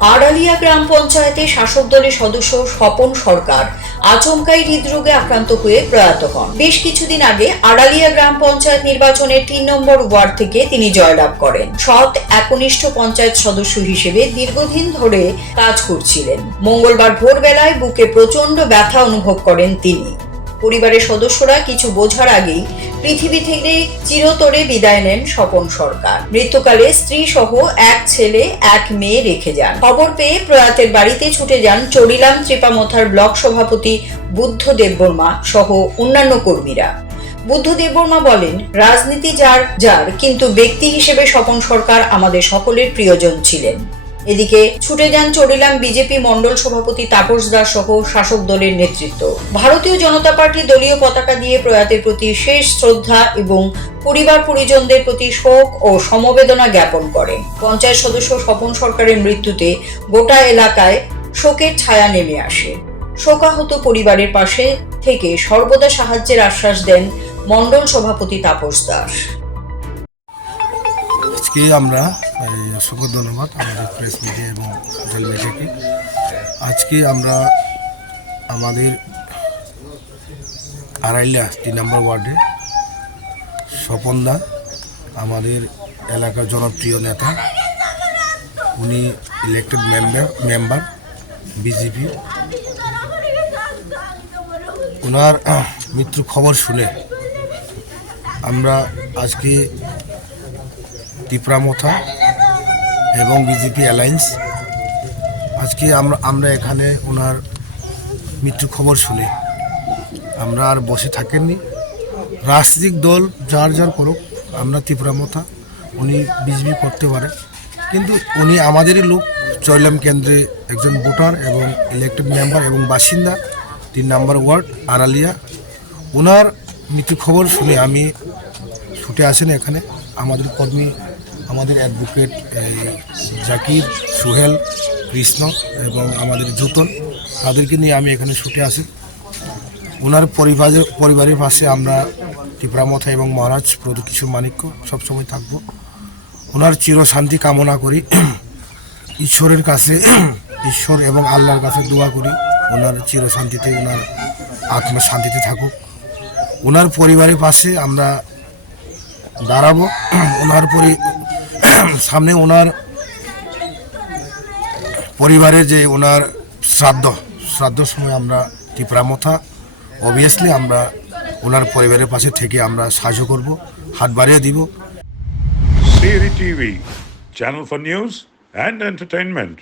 আড়ালিয়া গ্রাম পঞ্চায়েতে শাসক দলের সদস্য স্বপন সরকার আচমকাই হৃদরোগে আক্রান্ত হয়ে প্রয়াত হন। বেশ কিছুদিন আগে আড়ালিয়া গ্রাম পঞ্চায়েত নির্বাচনের ৩ নম্বর ওয়ার্ড থেকে তিনি জয়লাভ করেন। সৎ একনিষ্ঠ পঞ্চায়েত সদস্য হিসেবে দীর্ঘদিন ধরে কাজ করছিলেন। মঙ্গলবার ভোরবেলায় বুকে প্রচন্ড ব্যথা অনুভব করেন তিনি। পরিবারের সদস্যরা কিছু বোঝার আগেই পৃথিবী থেকে চিরতরে বিদায় নেন স্বপন সরকার। মৃত্যুকালে স্ত্রী সহ এক ছেলে এক মেয়ে রেখে যান। খবর পেয়ে প্রয়াতের বাড়িতে ছুটে যান চড়িলাম ত্রিপামথার ব্লক সভাপতি বুদ্ধ দেববর্মা সহ অন্যান্য কর্মীরা। বুদ্ধ দেববর্মা বলেন, রাজনীতি যার কিন্তু ব্যক্তি হিসেবে স্বপন সরকার আমাদের সকলের প্রিয়জন ছিলেন। এদিকে ছুটে যান চড়িলাম বিজেপি মন্ডল সভাপতি তাপস দাস সহ শাসক দলের নেতৃত্ব। ভারতীয় জনতা পার্টি দলীয় পতাকা দিয়ে প্রয়াতের প্রতি শেষ শ্রদ্ধা এবং পরিবার পরিজনদের প্রতি শোক ও সমবেদনা জ্ঞাপন করেন। পঞ্চায়েত সদস্য স্বপন সরকারের মৃত্যুতে গোটা এলাকায় শোকের ছায়া নেমে আসে। শোকাহত পরিবারের পাশে থেকে সর্বদা সাহায্যের আশ্বাস দেন মন্ডল সভাপতি তাপস দাস। আজকে আমরা অসংখ্য ধন্যবাদ আমাদের প্রেস মিডিয়া এবং সোশ্যাল মিডিয়াকে। আজকে আমরা আমাদের আড়াইলা ৩ নম্বর ওয়ার্ডে স্বপন দা আমাদের এলাকার জনপ্রিয় নেতা, উনি ইলেক্টেড মেম্বার বিজেপি। ওনার মৃত্যুর খবর শুনে আমরা আজকে ত্রিপুরামথা এবং বিজেপি অ্যালায়েন্স আজকে আমরা এখানে ওনার মৃত্যু খবর শুনে আমরা আর বসে থাকেননি। রাজনৈতিক দল যার করুক, আমরা ত্রিপুরামথা, উনি বিজেপি করতে পারে, কিন্তু উনি আমাদেরই লোক। চড়িলাম কেন্দ্রে একজন ভোটার এবং ইলেক্টেড মেম্বার এবং বাসিন্দা ৩ নম্বর ওয়ার্ড আড়ালিয়া। ওনার মৃত্যু খবর শুনে আমি ছুটে আসেন এখানে। আমাদের কর্মী, আমাদের অ্যাডভোকেট জাকির, সোহেল, কৃষ্ণ এবং আমাদের জুতন, তাদেরকে নিয়ে আমি এখানে ছুটে আসি। ওনার পরিবারের পাশে আমরা ত্রিপুরামথা এবং মহারাজ প্রদীপ মানিক্য সবসময় থাকব। ওনার চিরশান্তি কামনা করি। ঈশ্বরের কাছে, ঈশ্বর এবং আল্লাহর কাছে দোয়া করি ওনার চিরশান্তিতে, ওনার আত্মা শান্তিতে থাকুক। ওনার পরিবারের পাশে আমরা দাঁড়াবো। ওনার সামনে ওনার পরিবারের যে ওনার শ্রাদ্ধ সময় আমরা ত্রিপুরামথা অবভিয়াসলি আমরা ওনার পরিবারের পাশে থেকে আমরা সাহায্য করব, হাত বাড়িয়ে দিব। CRI TV, channel for news and entertainment.